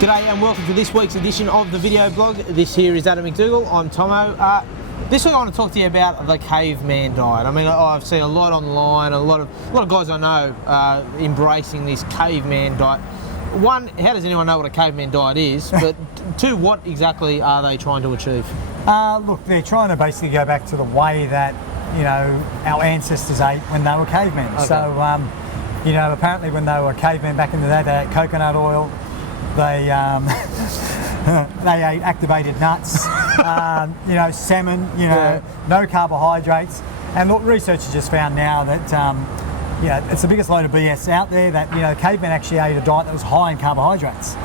G'day and welcome to this week's edition of the video blog. This here is Adam MacDougall. I'm Tomo. This week I want to talk to you about the caveman diet. I mean, I've seen a lot online, a lot of guys I know embracing this caveman diet. One, how does anyone know what a caveman diet is? But two, what exactly are they trying to achieve? Look, they're trying to basically go back to the way that, you know, our ancestors ate when they were cavemen. Okay. So, you know, apparently when they were cavemen back in the day, they ate coconut oil. They they ate activated nuts, you know, salmon, you know, no carbohydrates. And look, research has just found now that, you know, it's the biggest load of BS out there that, you know, cavemen actually ate a diet that was high in carbohydrates,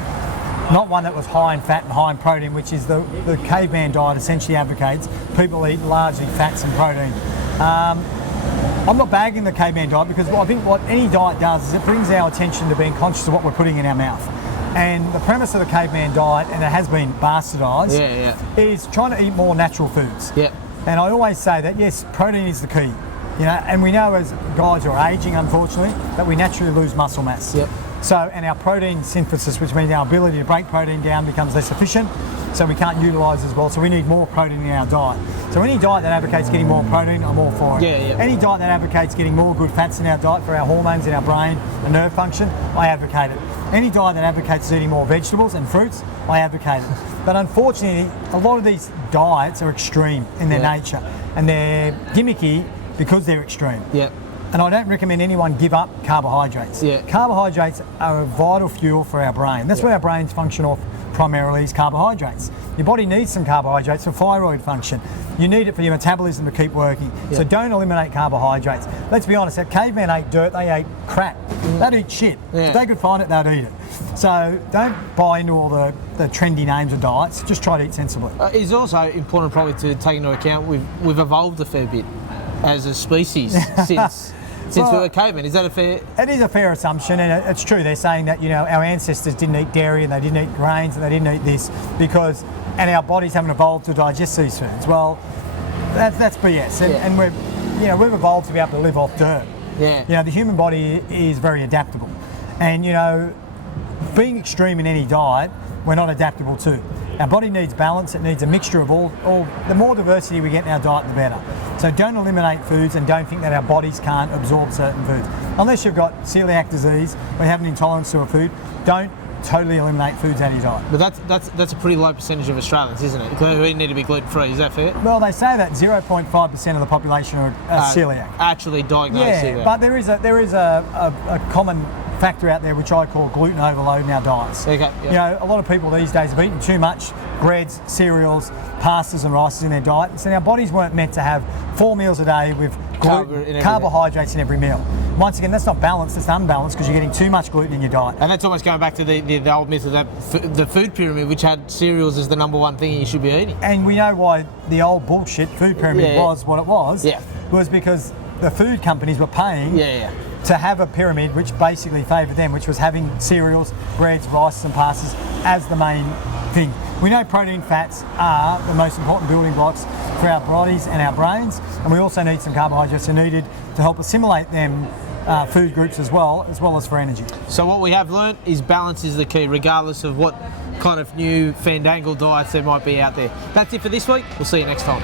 not one that was high in fat and high in protein, which is the caveman diet essentially advocates people eat largely fats and protein. I'm not bagging the caveman diet because I think what any diet does is it brings our attention to being conscious of what we're putting in our mouth. And the premise of the caveman diet, and it has been bastardised, is trying to eat more natural foods. Yeah. And I always say that, yes, protein is the key. You know, and we know as guys who are ageing, unfortunately, that we naturally lose muscle mass. Yep. So, and our protein synthesis, which means our ability to break protein down becomes less efficient, so we can't utilise as well, so we need more protein in our diet. So any diet that advocates getting more protein, I'm all for it. Any diet that advocates getting more good fats in our diet for our hormones in our brain and nerve function, I advocate it. Any diet that advocates eating more vegetables and fruits, I advocate it. But unfortunately, a lot of these diets are extreme in their nature, and they're gimmicky because they're extreme. And I don't recommend anyone give up carbohydrates. Carbohydrates are a vital fuel for our brain. That's what our brains function off primarily, is carbohydrates. Your body needs some carbohydrates for thyroid function. You need it for your metabolism to keep working. So don't eliminate carbohydrates. Let's be honest, if cavemen ate dirt, they ate crap. They'd eat shit. If they could find it, they'd eat it. So don't buy into all the trendy names of diets, just try to eat sensibly. It's also important probably to take into account we've evolved a fair bit as a species since we were cavemen. Is that a fair? It is a fair assumption, and it's true. They're saying that, you know, our ancestors didn't eat dairy and they didn't eat grains and they didn't eat this because, and our bodies haven't evolved to digest these foods. Well, that's BS, and we've evolved to be able to live off dirt. You know, the human body is very adaptable, and you know, being extreme in any diet, we're not adaptable to. Our body needs balance. It needs a mixture of all. The more diversity we get in our diet, the better. So don't eliminate foods and don't think that our bodies can't absorb certain foods. Unless you've got celiac disease or you have an intolerance to a food, don't totally eliminate foods out of your diet. But that's a pretty low percentage of Australians, isn't it? Because we need to be gluten-free. Is that fair? Well, they say that 0.5% of the population are celiac. Actually diagnosed celiac. But there is a common factor out there which I call gluten overload in our diets. You know, a lot of people these days have eaten too much breads, cereals, pastas and rices in their diet. So our bodies weren't meant to have 4 meals a day with gluten, carbohydrates in every meal. Once again, that's not balanced, it's unbalanced because you're getting too much gluten in your diet. And that's almost going back to the old myth of the food pyramid, which had cereals as the number one thing you should be eating. And we know why the old bullshit food pyramid was what it was. Was because the food companies were paying to have a pyramid which basically favoured them, which was having cereals, breads, rices and pastas as the main thing. We know protein fats are the most important building blocks for our bodies and our brains, and we also need some carbohydrates are needed to help assimilate them food groups as well as for energy. So what we have learnt is balance is the key, regardless of what kind of new fandangled diets there might be out there. That's it for this week. We'll see you next time.